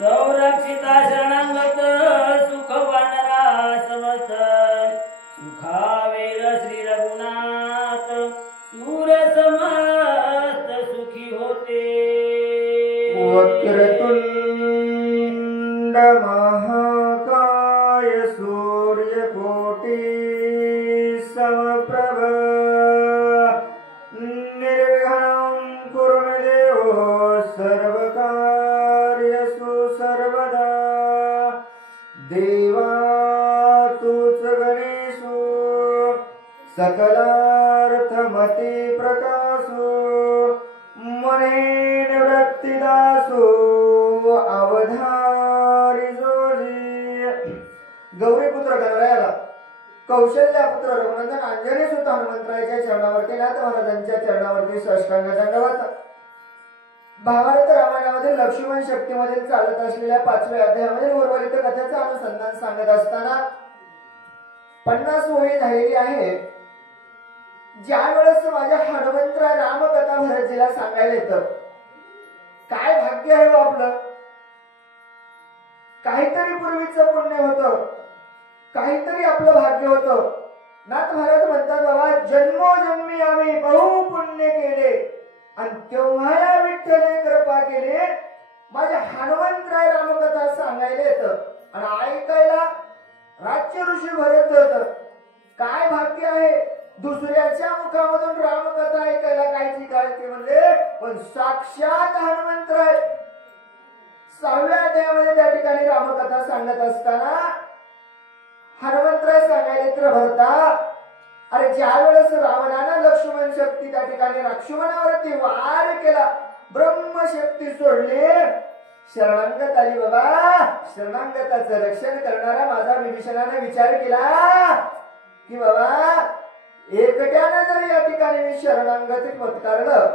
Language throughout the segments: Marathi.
संरक्षिता शरणागत सुखवानरा समर्थ सुखावेल श्री रघुनाथ सूर्य समस्त सुखी होते। वक्रतुंड महाकाय सूर्यकोटि समप्रभ निर्विघ्नं कुरु मे देव सर्वकार्येषु सर्वदा। देवा तूच गणेशो सकलार्थमति प्रकाशो मने निवृत्तिदासो अवधारी जोजी। गौरीपुत्र गणरायाला कौशल्यापुत्र रघुनंदन अंजनी सुत हनुमंतरायाच्या चरणावरती नाथ महाराजांच्या चरणावरती साष्टांग दंडवत। भावार्थ रामायणामध्ये लक्ष्मण शक्तीमध्ये चालत असलेल्या 5व्या अध्यायामध्ये उर्वरित कथेचं अनुसंधान सांगत असताना 50 ओळी झालेली आहे। ज्या वेळेस माझ्या हनुमंतराय रामकथा भरतजीला सांगायला येतं, काय भाग्य आहे आपलं। काहीतरी पूर्वीचं पुण्य होतं, काहीतरी आपलं भाग्य होतं। नाथ महाराज म्हणतात, बाबा जन्मोजन्मी आम्ही बहु पुण्य केले आणि तेव्हा या विठ्ठले कृपा केली। माझ्या हनुमंतराय रामकथा सांगायला येतं आणि ऐकायला राज्य ऋषी भरत होत। काय भाग्य आहे, दुसऱ्याच्या मुखामधून रामकथा ऐकायला कायची काय ते म्हणले, पण साक्षात हनुमंतराय 6व्या अध्यायामध्ये त्या ठिकाणी रामकथा सांगत असताना हनुमंतराय सांगायला तर भरता, अरे ज्या वेळेस रावणानं लक्ष्मण शक्ती त्या ठिकाणी लक्ष्मणावरती वार केला, ब्रह्मशक्ती सोडली, शरणागत आली। बाबा शरणागताचं रक्षण करणारा माझा विभीषणाने विचार केला की बाबा एकट्यानं जर या ठिकाणी मी शरणागती पत्करलं,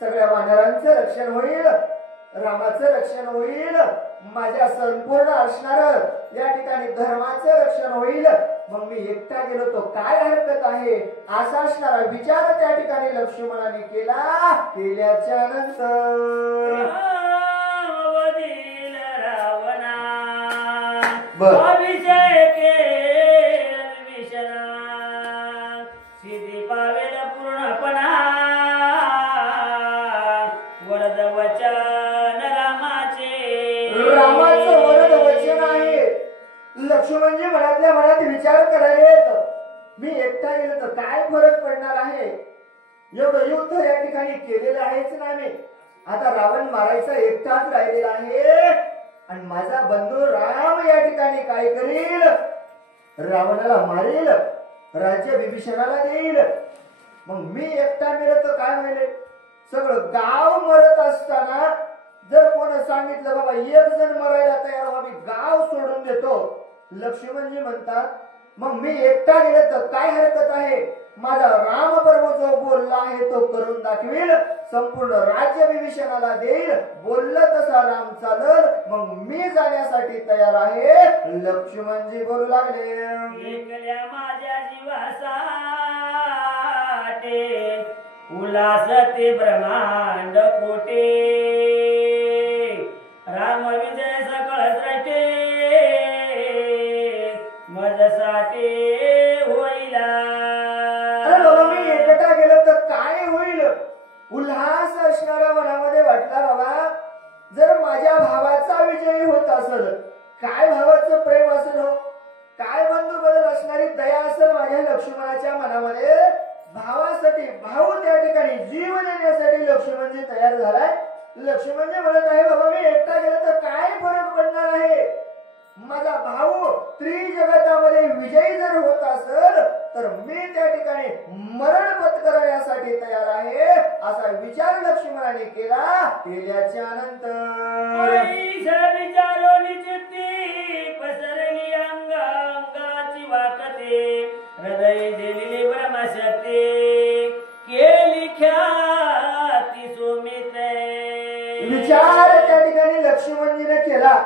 सगळ्या वानरांचं रक्षण होईल, रामाचं रक्षण होईल, माझ्या संपूर्ण असणार या ठिकाणी धर्माचं रक्षण होईल, मग मी एकटा गेलो तो काय हरकत आहे, असा असणारा विचार त्या ठिकाणी लक्ष्मणाने केला। केल्याच्या नंतर सिद्धी पावेल पूर्णपणा वरद वचन रामाचं वरद वचन आहे। लक्ष्मणजी मनातल्या मनात विचार करायला येत, मी एकटा गेलो तर काय फरक पडणार आहे, एवढं युद्ध या ठिकाणी केलेलं आहेच ना मी, आता रावण मारायचा एकटाच राहिलेला आहे आणि माझा बंधू राम या ठिकाणी काय करील, रावणाला मारेल, राज्य विभीषणाला देईल, मग मी एकटा मेलो तर काय होईल, सगळं गाव मरत असताना जर कोण सांगितलं बाबा एक जण मरायला तयार व्हा, मी गाव सोडून देतो, लक्ष्मणजी म्हणतात मग मी एकटा गेलो तर काय हरकत आहे, माझा राम बरोबर जो बोलला आहे तो करून दाखवेल, संपूर्ण राज्य विभीषणाला देईल, बोललं तसा राम चालल, मग मी जाण्यासाठी तयार आहे। लक्ष्मणजी बोलू लागले, एकल्या माझ्या जीवासाठी उल्हास ते ब्रह्मांड कोटे, राम विजय सकळ द्रष्टे मजसाठी होईला। अरे बाबा मी एकटा गेलो तर काय होईल, उल्हास असणारा मनामध्ये वाटला, बाबा जर माझ्या भावाचा विजय होत असेल, काय भावाचं प्रेम असेल हो, काय बंधू बदल असणारी दया असेल माझ्या लक्ष्मणाच्या मनामध्ये, भावासाठी भाऊ त्या ठिकाणी जीव देण्यासाठी लक्ष्मणजी तयार झालाय। लक्ष्मणजी म्हणत आहे, बाबा मी एकटा गेलो तर काय फरक पडणार आहे, माझा भाऊ त्रिजगतामध्ये विजयी जर होत असेल तर मी त्या ठिकाणी मरण पत्करण्यासाठी तयार आहे, असा विचार लक्ष्मणाने केला। केल्याच्या नंतर विचारो निचिती पसरली अंगाची वाकते, हृदय दिलेली ब्रह्मशक्ती केली ख्याती सोमिते। विचार त्या ठिकाणी लक्ष्मणजीने केला।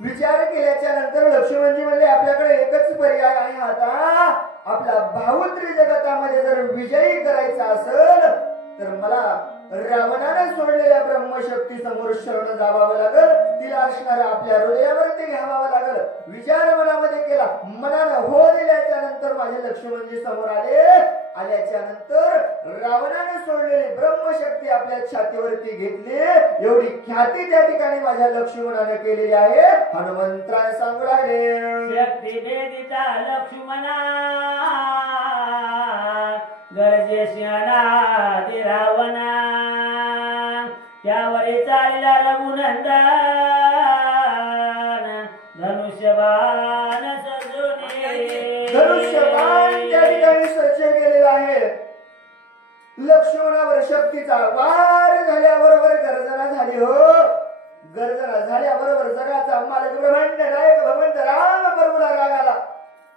विचार केल्याच्या नंतर लक्ष्मणजी म्हणले, आपल्याकडे एकच पर्याय आहे, आता आपला भाऊ त्रिजगतामध्ये जर विजयी करायचा असेल तर मला रावणाने सोडलेल्या ब्रह्मशक्ती समोर शरण जावावं लागल, तिला असणारा आपल्या हृदयावरती घ्यावावं लागल. विचार मनामध्ये केला, मनानं हो दिल्याच्या नंतर माझे लक्ष्मणजी समोर आले. आल्याच्या नंतर रावणाने सोडलेली ब्रह्मशक्ती आपल्या छातीवरती घेतली. एवढी ख्याती त्या ठिकाणी माझ्या लक्ष्मणाने केलेली आहे. हनुमंतराय सांगू लागले, शक्ती देदिता लक्ष्मणा गरजे सिंहनादी रावणा, त्यावरी चालला रघुनंदन धनुष्यबाण सजूने. धनुष्यबाण त्या ठिकाणी सज्ज केलेला आहे. लक्ष्मणावर शक्तीचा वार झाल्याबरोबर गर्जना झाली. हो, गर्जना झाल्याबरोबर जगाचा मालक ब्रह्मांड नायक भगवंत राम प्रभूला राग आला.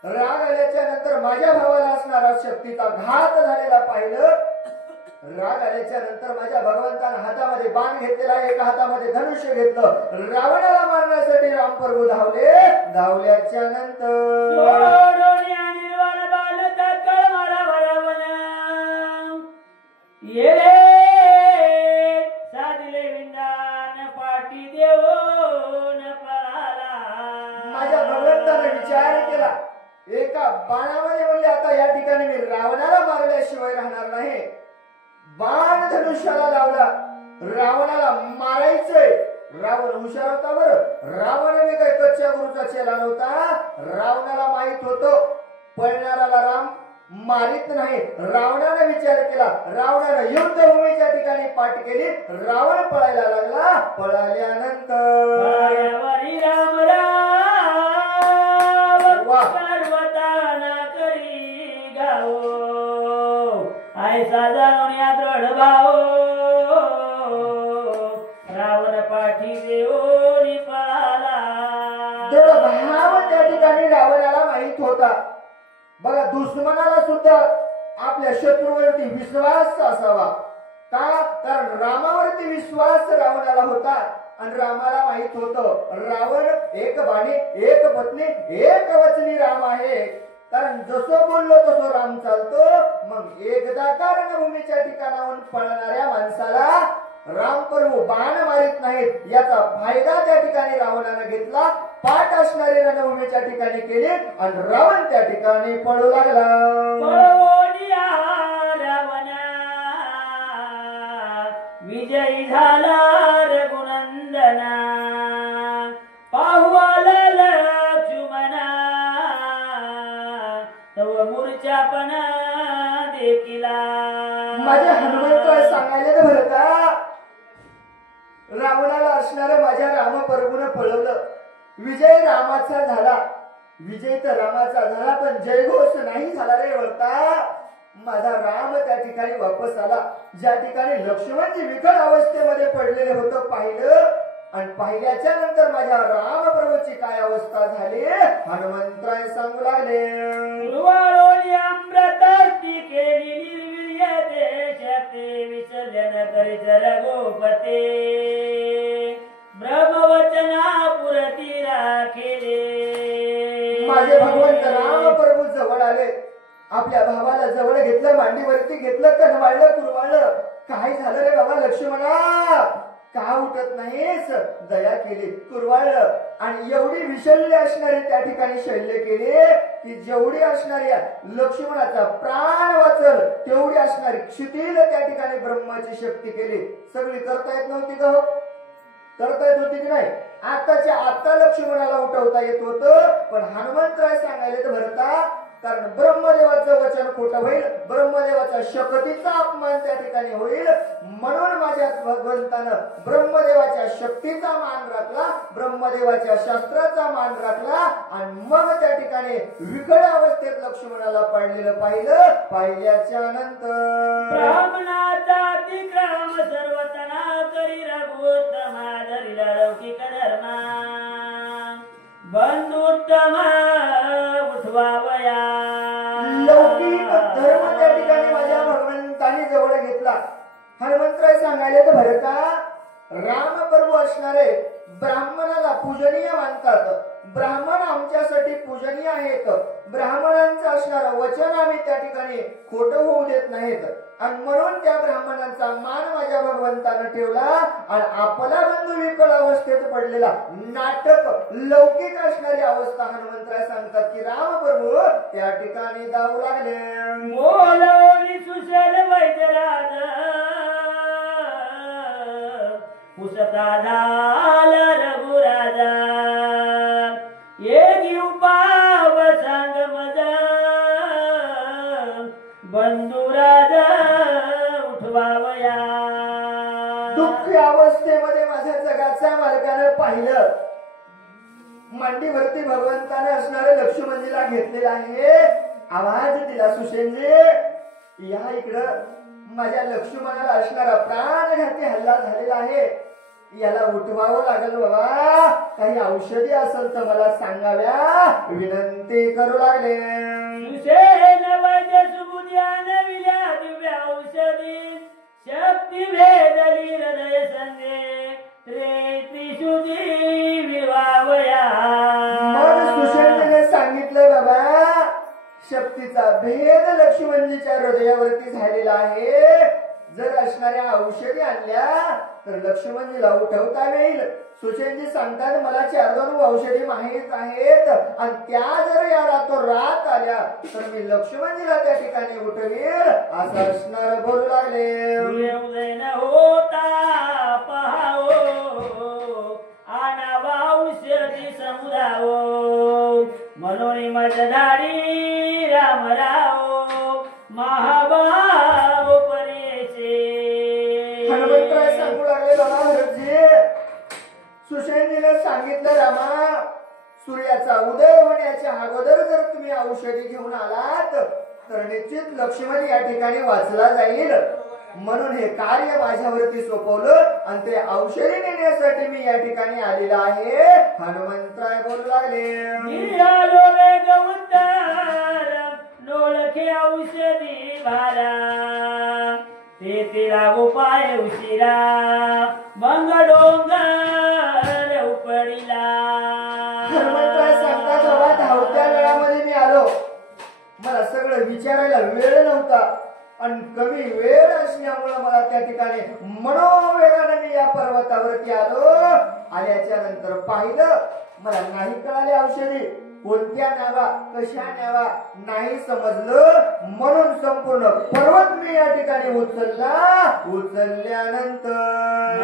राग आल्याच्या नंतर माझ्या भावाला असणारा शक्तीचा घात झालेला पाहिलं. राग आल्याच्या नंतर माझ्या भगवंतानं हातामध्ये बाण घेतलेला, एका हातामध्ये धनुष्य घेतलं. रावणाला मारण्यासाठी राम प्रभू धावले. धावल्याच्या नंतर माझ्या भगवंताने विचार केला, एका बाणामध्ये म्हणजे आता या ठिकाणी मी रावणाला मारल्याशिवाय राहणार नाही. बाण धनुष्याला लावला, रावणाला मारायचंय. रावण हुशार होता बरं. रावणाने काही कच्च्या गुरुचा चेला नव्हता. रावणाला माहित होतं पळणाराला राम मारित नाही. रावणाने विचार केला, रावणाने युद्धभूमीच्या ठिकाणी पाठ केली. रावण पळायला लागला. पळाल्यानंतर राम पर्वताना करी गाओ ऐसा जाणून या दृढ भाव रावण पाठी देऊन पळाला. भाव त्या ठिकाणी रावणाला माहित होता. बघा, दुश्मनाला सुद्धा आपल्या शत्रूवरती विश्वास असावा. का? कारण रामावरती विश्वास रावणाला होता. आणि रामाला माहित होतं रावण एक बाणी एक पत्नी एक वचनी राम आहे. कारण जसं बोललो तसं राम चालतो. मग एकदा का रणभूमीच्या ठिकाणाहून पळणाऱ्या माणसाला राम प्रभू बाण मारित नाहीत, याचा फायदा त्या ठिकाणी रावणाने घेतला. पाठ असणारी रणभूमीच्या ठिकाणी केली आणि रावण त्या ठिकाणी पळू लागला. विजयी झाला रघुनंदना, पाहू आला लक्ष्मणा तव मूर्छापण देखिला. माझ्या हनुमंत सांगायला बरं का, रावणाला असणारं माझ्या राम प्रभूने पळवलं. विजय रामाचा झाला. विजय तर रामाचा झाला, पण जयघोष नाही झाला रे वरता. माझा राम त्या ठिकाणी वापस आला. ज्या ठिकाणी लक्ष्मणजी विकट अवस्थेमध्ये पडलेले होतं पाहिलं. आणि पाहिल्याच्या नंतर माझ्या राम प्रभूची काय अवस्था झाली हनुमंतराय सांगू लागले. अमृताची केली निर्वीर्य देशाते विसर्जन करीत रघुपते ब्रह्मवचना पुरती राखिले. माझे भगवंत राम प्रभू जवळ आले. आपल्या भावाला जवळ घेतलं, मांडीवरती घेतलं, कणवाळलं, कुरवाळलं. काय झालं रे बाबा लक्ष्मणा, का उठत नाहीस? दया केली, कुरवाळलं. आणि एवढी विशल्य असणारी त्या ठिकाणी शल्य केली की जेवढी असणारी लक्ष्मणाचा प्राण वाचल तेवढी असणारी क्षितिज त्या ठिकाणी ब्रह्माची शक्ती केली. सगळी करता येत नव्हती का? करता येत होती की नाही? आताच्या आता लक्ष्मणाला उठवता येत होतं, पण हनुमंतराय सांगायला तर भरता. कारण ब्रह्मदेवाचं वचन खोटं होईल, ब्रह्मदेवाच्या शक्तीचा अपमान त्या ठिकाणी होईल. म्हणून माझ्या भगवंतानं ब्रह्मदेवाच्या शक्तीचा मान राखला, ब्रह्मदेवाच्या शास्त्राचा मान राखला. आणि मग त्या ठिकाणी विकट अवस्थेत लक्ष्मणाला पाडलेलं पाहिलं. पाहिल्याच्या नंतर ब्राह्मणाचा अतिक्रम सर्वतना करी रघुत्तमा धरिला लौकिक धर्मा बंधुत्तम उठवावया. लौकिक धर्म त्या ठिकाणी माझ्या भगवंताने जवळ घेतला. हनुमंतराय सांगायला तर भरता राम प्रभू असणारे ब्राह्मणाला पूजनीय मानतात. ब्राह्मण आमच्यासाठी पूजनीय आहेत. ब्राह्मणांचं असणारं वचन आम्ही त्या ठिकाणी खोटं होऊ देत नाहीत. आणि म्हणून त्या ब्राह्मणांचा मान माझ्या भगवंतानं ठेवला. आणि आपला बंधू विकळ अवस्थेत पडलेला नाटक लौकिक असणारी अवस्था हनुमंतराय सांगतात की राम प्रभू त्या ठिकाणी जाऊ लागले. बोलवली सुशल वैद्यराज पुसता झाला रघुराजा ये घेऊ पाव सांग मजा बंधुराजा उठवावया. दुःखी अवस्थेमध्ये माझ्या जगाच्या मालकानं पाहिलं. मांडीवरती भगवंताने असणारे लक्ष्मणजीला घेतलेला आहे. आवाज दिला सुशेनजी या इकडं माझ्या लक्ष्मणाला असणारा प्राणघाती हल्ला झालेला आहे. याला उठवावं लागेल बाबा. काही औषधी असेल तर मला सांगाव्या विनंती करू लागले. सुशेन वैद्य सुबुद्यान विल्या दिव्य औषधी शक्ती भेदली हृदय संगे त्रिशुदी विवावया. मग सुशेनजीने सांगितलं बाबा शक्तीचा भेद लक्ष्मणजीच्या हृदयावरती झालेला आहे. जर असणाऱ्या औषधी आणल्या तर लक्ष्मणजीला उठवता येईल. सुशेनजी सांगतात मला 4-2 औषधी माहीत आहेत आणि त्या जर या रातोरात आल्या तर मी लक्ष्मणजीला त्या ठिकाणी उठवील असं असणार बोलू लागले. होता पहावो आणावा औषधी समुदावो म्हणून मजधारी रामराव महाभाव परेचे. हनुमंतराय सांगू लागले बाबा हरजी सुशेनजीने सांगितलं रामा सूर्याचा उदय होण्याच्या अगोदर जर तुम्ही औषधी घेऊन आलात तर निश्चित लक्ष्मण या ठिकाणी वाचला जाईल. म्हणून हे कार्य माझ्यावरती सोपवलं आणि ते औषधी नेण्यासाठी मी या ठिकाणी आलेला आहे. हनुमंतराय बोलू लागले. नोळखे औषधी भारा ते तिला उपाय उशिरा मंग डोंगर उपडीला. हनुमंतराय सांगतात बाबा धावत्या वेळामध्ये मी आलो. मला सगळं विचारायला वेळ नव्हता आणि कमी वेळ असल्यामुळे मला त्या ठिकाणी मनोवेगाने मी या पर्वतावरती आलो. आल्याच्या नंतर पाहिलं मला नाही कळाले औषधी कोणत्या न्यावा कशा न्यावा नाही समजलं. म्हणून संपूर्ण पर्वत मी या ठिकाणी उचलला. उचलल्यानंतर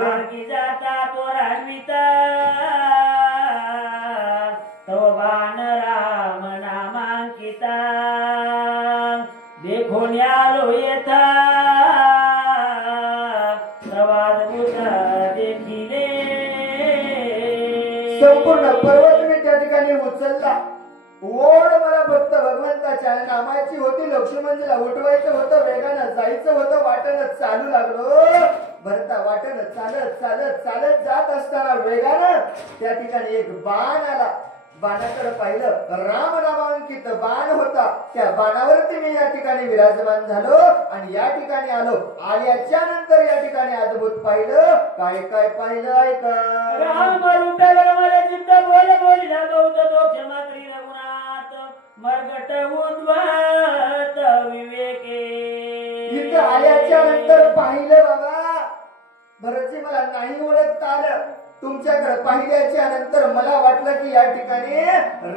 मार्गी जाता पोरान्विता तो बाण राम नामांकिता देखून आलो येता प्रवाद देखिले. संपूर्ण पर्वत मी त्या ठिकाणी उचलला. ओढ मला फक्त भगवंताच्या नामाची होती. लक्ष्मणजीला उठवायचं होतं. वेगानं जायचं होतं. वाटणं चालू लागलो. भरता वाटणं चालत चालत चालत जात असताना वेगानं त्या ठिकाणी एक बाण आला. बाणाकडे पाहिलं राम नामांकित बाण होता. त्या बाणावरती मी या ठिकाणी विराजमान झालो आणि या ठिकाणी आलो. आल्याच्या नंतर या ठिकाणी अद्भुत पाहिलं. काय काय पाहिलं ऐका. राम रूपे मला चित्त बोल बोलिला गौत तो क्षमा करी रघुनाथ मर्गट उद्वत विवेके. इथं आल्याच्या नंतर पाहिलं बाबा भरतजी मला नाही ओळखता आलं. तुमच्याकडे पाहिल्याच्या नंतर मला वाटलं की या ठिकाणी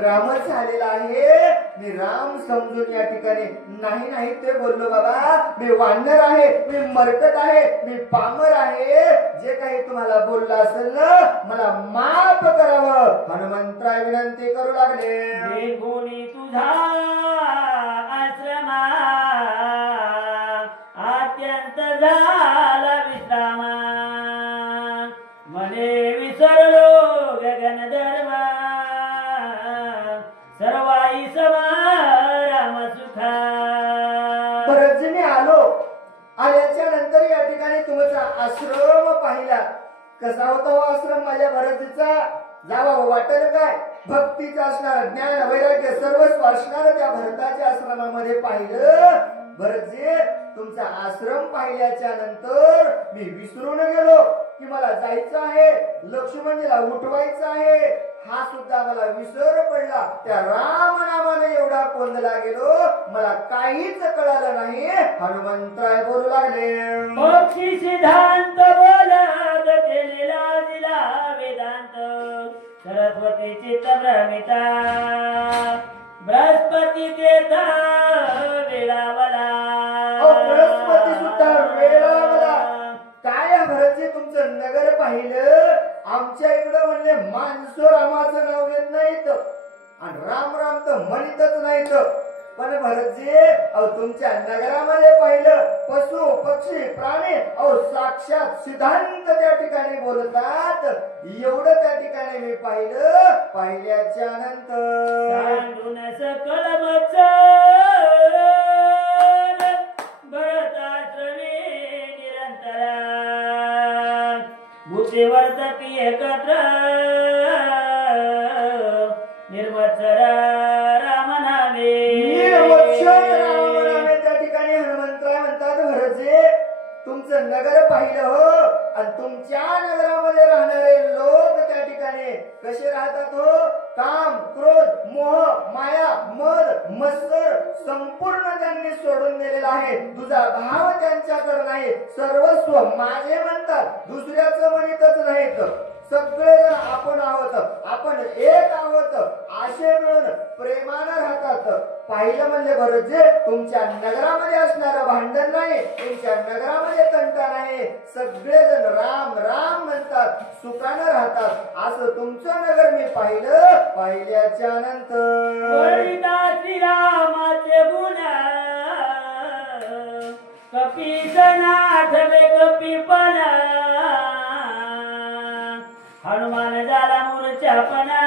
रामच आलेला आहे. मी राम समजून या ठिकाणी नाही नाही ते बोललो बाबा मी वानर आहे. मी मरकट आहे. मी पामर आहे. जे काही तुम्हाला बोललं असेल ना मला माफ करावं. हनुमंतराय विनंती करू लागले. कोणी तुझा आश्रमा अत्यंत झाला विश्रामा म्हणे विसरलो गगन धर्मा सर्वाई समा राम सुखा. परत मी आलो. आल्याच्या नंतर या ठिकाणी तुमचा आश्रम पाहिला. कसा होता हो आश्रम माझ्या भरतीचा. जावा वाटेल काय भक्तीचा असणार ज्ञान वैराग्य सर्वस्व असणार त्या भरताच्या आश्रमामध्ये पाहिलं. भरतजी तुमचा आश्रम पाहिल्याच्या नंतर मी विसरून गेलो. की मला जायचं आहे, लक्ष्मणजीला उठवायचं आहे, हा सुद्धा मला विसर पडला. त्या राम नामाने एवढा गोंधळा गेलो, मला काहीच कळालं नाही. हनुमंतराय बोलू लागले, मोक्षी सिद्धांत बोलत केलेला दिला वेदांत, सरस्वती चित्त भ्रमिता बृहस्पती देता वेळावला. बृहस्पती सुद्धा वेळावला. काय भरतजी तुमचं नगर पाहिलं, आमच्या इकडं म्हणले माणसं रामाचं नाव घेत नाहीत आणि राम राम तर म्हणतच नाहीत. पण भरतजी अहो तुमच्या नगरामध्ये पाहिलं, पशु पक्षी प्राणी अहो साक्षात सिद्धांत त्या ठिकाणी बोलतात. एवढं त्या ठिकाणी मी पाहिलं. पाहिल्याच्या नंतर सकळ भरताश्रमे निरंतर भूते वर्तती एकत्र निर्मत्सर रामनामे. निर्मत्सर रामनामे त्या ठिकाणी हनुमंतराय म्हणतात, भरतजी तुमचं नगर पाहिलं हो, आणि तुमच्या नगरामध्ये राहणारे लोक त्या ठिकाणी कसे राहतात हो, काम क्रोध मोह माया मद मत्सर संपूर्ण त्यांनी सोडून दिलेला आहे. तुझा भाव त्यांच्याकडे नाही, सर्वस्व माझे म्हणतात, दुसऱ्याचं म्हणतच नाहीत. सगळेजण आपण आहोत, आपण एक आहोत, आशे मिळून प्रेमानं राहतात. पाहिलं म्हणले भरतजी तुमच्या नगरामध्ये असणारं भांडण नाही, तुमच्या नगरामध्ये तंटा नाही, सगळेजण राम राम म्हणतात, सुखानं राहतात. असं तुमचं नगर मी पाहिलं. पाहिल्याच्या नंतर श्रीरामाचे गुण कपी आठवे कपीपण हनुमान झाला मूर्छापणा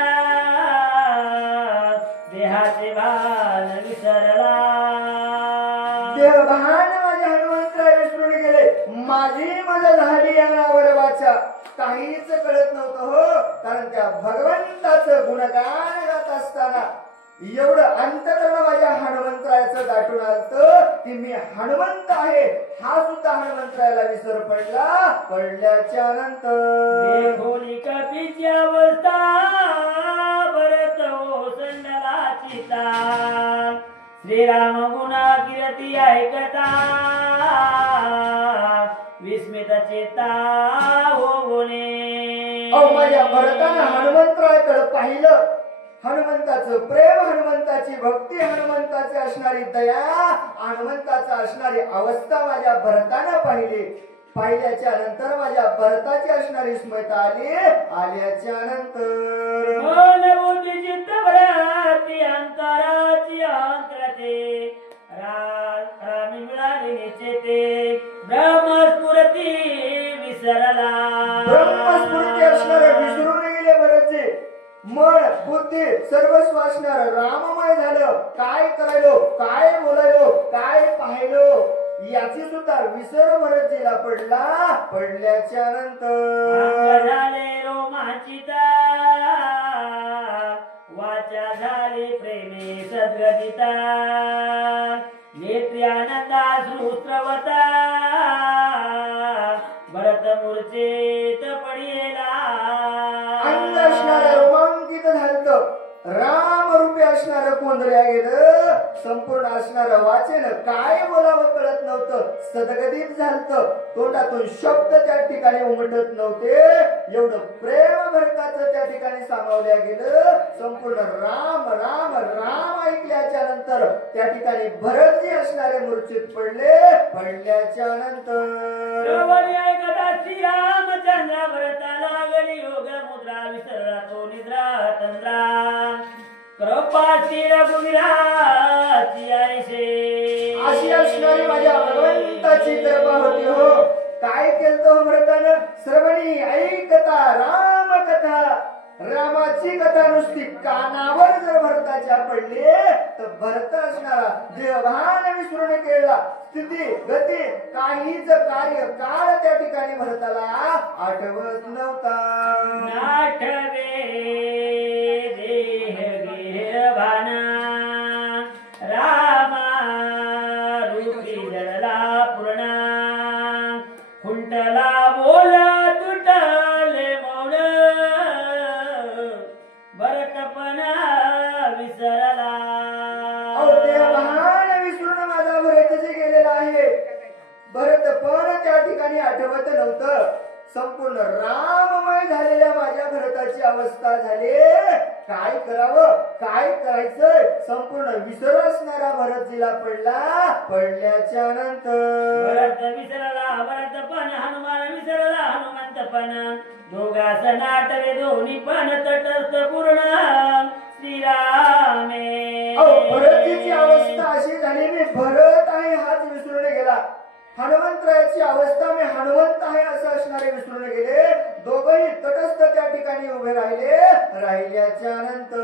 देहाचे भान विसरला. देवभान माझ्या हनुमंतराय विसरून गेले. माझी मजा झाली या नावावर वाचा. काहीच कळत नव्हतं हो, कारण त्या भगवंताचं गुणगान गात असताना एवढं अंतकरण माझ्या हनुमंतरायाचं दाटून आलं की मी हनुमंत आहे हा सुद्धा हनुमंतरायाला विसर पडला. पडल्याच्या नंतर खोली कपीची अवस्था भरत ओसंडला चिता श्रीराम गुणा कीर्ती ऐकता विस्मित चेता होणे. माझ्या भरतानं हनुमंतरायाकडे पाहिलं. हनुमंताचं प्रेम, हनुमंताची भक्ती, हनुमंताची असणारी दया, हनुमंताची असणारी अवस्था माझ्या भरतानं पाहिली. पाहिल्याच्या नंतर माझ्या भरताची असणारी स्मृती आली. आल्याच्या नंतर अंतराची अंतरते रामी मिळाली चेते ब्रह्मस्फुरती विसरला. ब्रह्मस्फुरती असणारे विसरून गेले भरतजी. मन बुद्धी सर्वस्व असणार राममय झालं. काय करायलो, काय बोलायलो, काय पाहिलो याची सुद्धा विसर भरतजीला पडला. पडल्याच्या नंतर झाले रोमांचिता वाचा झाले प्रेमे सद्गदिता नेत्री आनंदाश्रू स्रवता भरत मूर्छेत पडलेला. अंग असणारं रोमांकित झालं. राम रूपी असणारं कोंदळ्या गेलं. संपूर्ण असणारं वाचन काय बोलावं कळत नव्हतं. सदगदित झालं. तोंडातून शब्द त्या ठिकाणी उमटत नव्हते. एवढं प्रेम भरताचं त्या ठिकाणी सामावल्या गेलं. संपूर्ण राम राम राम ऐकल्याच्या नंतर त्या ठिकाणी भरतजी असणारे मूर्छित पडले. पडल्याच्या नंतर रामचंद्र भरताला लागली योग मुद्रा विसरला तो निद्रा तंद्रा कृपाची रघुवीराची आयशे. अशी असणारी माझ्या भगवंताची कृपा होती हो. काय केलं हो भरतानं? श्रवणी ऐकता राम कथा. रामाची कथा नुसती कानावर जर भरताच्या पडली तर भरत असणारा देवभान विसरून केला. स्थिती गती काहीच कार्य काळ त्या ठिकाणी भरताला आठवत नव्हता. आठवे देह गेह भाना रामा रूपी जडला पूर्णा खुंटला बोला तुट अवस्था झाली. काय करावं काय करायचंय संपूर्ण विसर असणारा भरतजीला पडल्याच्या नंतर भरत विसरला भरतपण हनुमान विसरला हनुमंतपण दोघास नाटवे दोन्ही पण तटस्थ पूर्ण श्रीरामे. भरतजीची अवस्था अशी झाली मी भरत आहे हाच विसरून गेला. हनुमंतरायाची अवस्था मी हनुमंत आहे असं असणारे विसरून गेले. दोघंही तटस्थ त्या ठिकाणी उभे राहिल्याच्या नंतर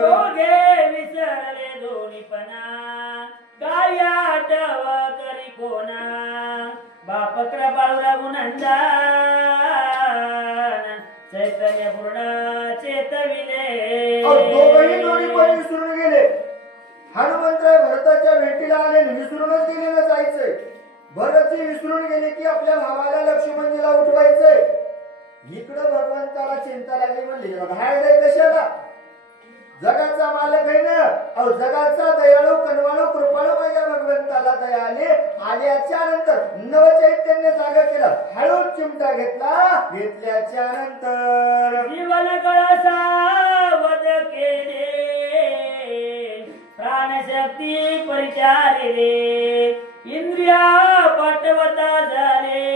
दोघे विसरले दोन्हीपणा काय आठव करी कोणा बाप कृपाळू रघुनंदन चैतन्य पूर्ण चेतविले. दोघंही दोन्ही पण विसरून गेले. हनुमंतराय भरताच्या भेटीला आले विसरूनच गेलेलं जायचंय. भरतजी विसरून गेले की आपल्या भावाला लक्ष्मणजीला उठवायचंय. इकडं भगवंताला चिंता लागली. म्हणली घाय कशाला जगाचा मालक आहे ना. जगाचा दयाळू कनवाळू कृपाळू माझ्या भगवंताला दया आल्याच्या नंतर नवचैतन्य जागा केलं. हळूच चिमटा घेतल्याच्या नंतर जीवन कळसा वध केले प्राणशक्ती परिचारिले इंद्रिया पटवता झाले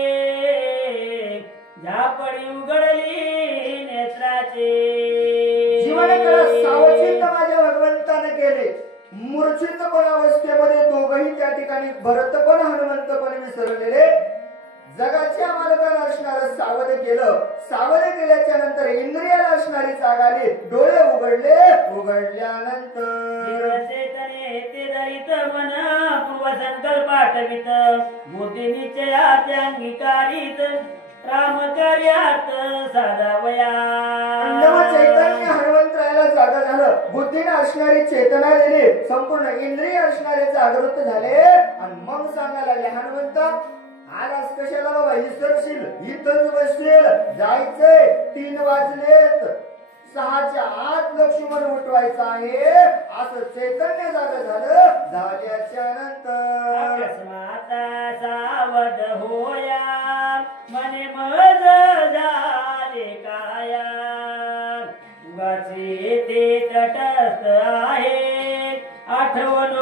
झापडी उघडली नेत्राचे. जीवनाकडे सावचित माझ्या भगवंताने केले. मूर्छित पण अवस्थेमध्ये दोघही त्या ठिकाणी भरत पण हनुमंत पण विसरलेले. जगाच्या मालकाला असणार सावध केलं. सावध केल्याच्या नंतर इंद्रियाला असणारी जाग आली. डोळे उघडल्यानंतर चेतने ते दरित मन पूर्व संकल्प आठवित बुद्धी निश्चयात अंगीकारित राम कार्यात साधावया. चैतन्य हनुमंतरायाला जागा झालं. बुद्धीने असणारी चेतना दिली. संपूर्ण इंद्रिय असणारे जागृत झाले आणि मग सांगायला लागले हनुमंता आलास कशाला बाबा विसरशील इथंच बसशील जायचंय. 3 वाजलेत 6च्या आत लक्ष्मण उठवायचा आहे असं चैतन्य झाल्याच्या नंतर अकस्मात सावध होया मने मज झाले काया उगाचे ते तटस्थ आहे आठवण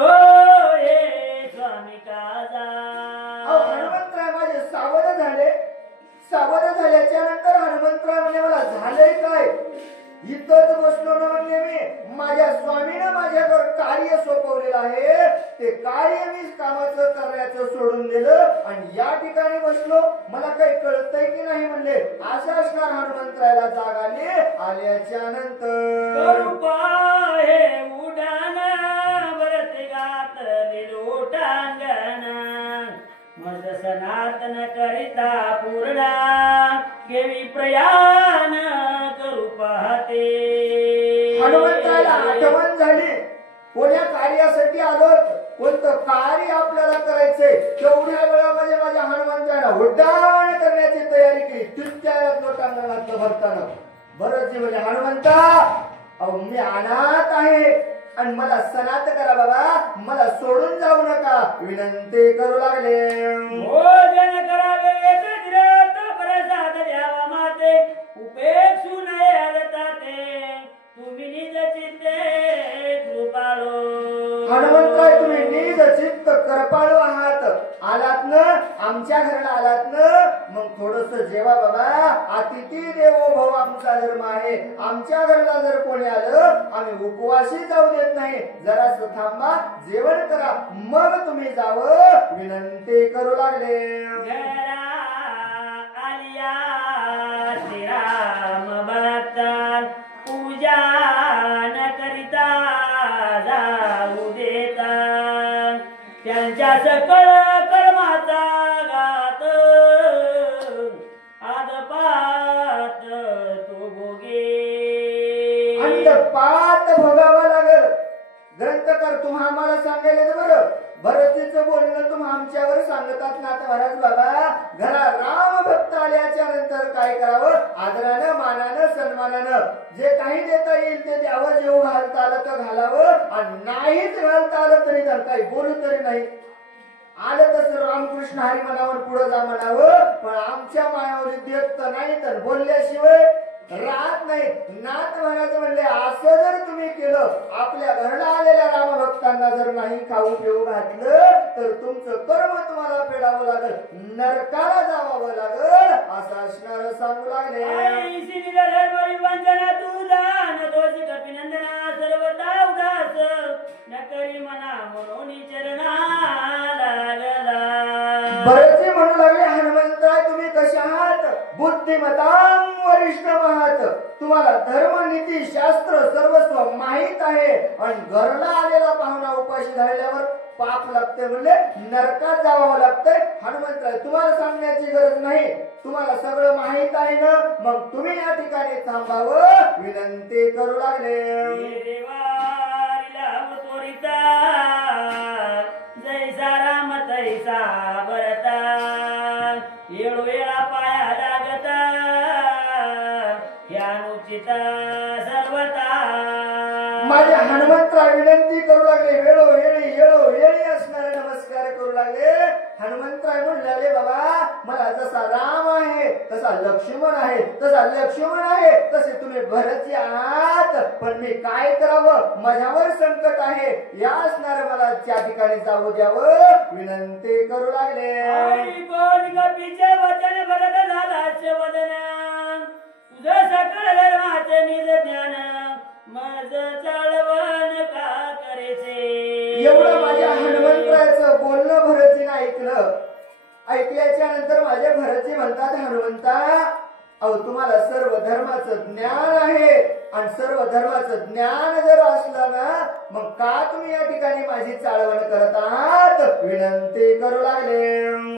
स्वामी काजा. हनुमंतराय माझे सावध झाल्याच्या नंतर हनुमंतराय म्हणजे मला झालंय काय इथंच बसलो ना. म्हणजे मी माझ्या स्वामीनं माझ्यावर कार्य सोपवलेलं आहे. ते कार्य मी कामाचं करण्याचं सोडून दिलं आणि या ठिकाणी बसलो. मला काही कळतंय की नाही म्हणले. असं असणार हनुमंतरायला जाग आल्याच्या नंतर उडान भरत घातले लोटांगण मज सनातन करिता पूर्णा केवी प्रयाण करू पाहते. हनुमंताला आठवण झाली कोण्या कार्यासाठी आलो कोणतं कार्य आपल्याला करायचंय. तेवढ्या वेळामध्ये माझ्या हनुमंताला उड्डाण करण्याची तयारी केली. तितक्या लोटांगणात भरताना भरतजी म्हणजे हनुमंता मी अनाथ आहे आणि मला सनात करा बाबा मला सोडून जाऊ नका विनंती करू लागले. भोजन करावे प्रसाद द्यावा माते उपेक्षू नये हरताते तुम्ही निज चित्ते कृपाळू. हनुमंतराय तुम्ही निज चित्त कृपाळू आहात. आलात ना आमच्या घराला आलात ना मग थोडस जेवा बाबा. अतिथी देवो भव आमचा धर्म आहे. आमच्या घराला जर कोणी आलं आम्ही उपवासी जाऊ देत नाही. जरास थांबा जेवण करा मग तुम्ही जावं विनंती करू लागले. आलिया श्रीराम भक्तान पूजा न करिता जाऊ देता त्यांच्या सकळ कर्माचा घात आदपात तो भोगे. अंधपात भोगावा लागल. ग्रंथकार तुम्हा आम्हाला सांगायला बरं भरतीचं बोलणं तुम्हा आमच्यावर सांगतात ना. आता महाराज बाबा घरा राम भक्त आल्याच्या नंतर काय करावं आदरानं मानानं सन्मानानं जे काही देता येईल ते द्यावं. जेव घालता आलं तर घालावं आणि नाहीच घालता आलं तरी तर काही बोलू तरी नाही. आलं तसं रामकृष्ण हरी मनावर पुढे जा म्हणावं. पण आमच्या मायावर देत तर नाही तर बोलल्याशिवाय राहत नाही. नाथ महाराज म्हणले असं जर तुम्ही केलं, आपल्या घरला आलेल्या रामभक्तांना जर नाही खाऊ पिऊ घातलं तर तुमचं कर्म तुम्हाला फेडावं लागल, नरकाला जावावं लागल असं असणार सांगू लागले. आई श्रीधर परिवंदना तुदान दोष कपिनंदना सर्वता उदास न करी मना म्हणून चरणा लागला. भरतजी म्हणू लागले, हनुमंतराय तुम्ही कसे आहात? बुद्धिमतां वरिष्ठ आहात, तुम्हाला धर्म नीती शास्त्र सर्वस्व माहित आहे आणि घरला आलेला पाहुणा उपाशी राहिल्यावर पाप लागते, म्हणले नरकात जावं लागतंय. हनुमंतराय तुम्हाला सांगण्याची गरज नाही, तुम्हाला सगळं माहित आहे ना, मग तुम्ही या ठिकाणी थांबावं विनंती करू लागले. जैसा राम तैसा भरता येळो वेळा पाया लागता ह्यानुचित सर्वता. माझे हनुमंतराय विनंती करू लागले, वेळोवेळी असणारे नमस्कार करू लागले. हनुमंतराय म्हणले, बाबा मला जसा राम आहे तसा लक्ष्मण आहे, तसे तुम्ही भरतजी आहात, पण मी काय करावं, माझ्यावर संकट आहे, या असणारे मला त्या ठिकाणी जाऊ द्यावं विनंती करू लागले. कपीचे वचन भरत झाला वदन तुझं सकळ धर्माचे निज ज्ञान मज चालवण का करेचे. एवढं माझ्या हनुमंतरायचं बोलणं भरतजीने ऐकल्याच्या नंतर माझे भरतजी म्हणतात, हनुमंता अहो तुम्हाला सर्व धर्माचं ज्ञान आहे आणि सर्व धर्माचं ज्ञान जर असलं ना, मग का तुम्ही या ठिकाणी माझी चाळवण करत आहात विनंती करू लागले.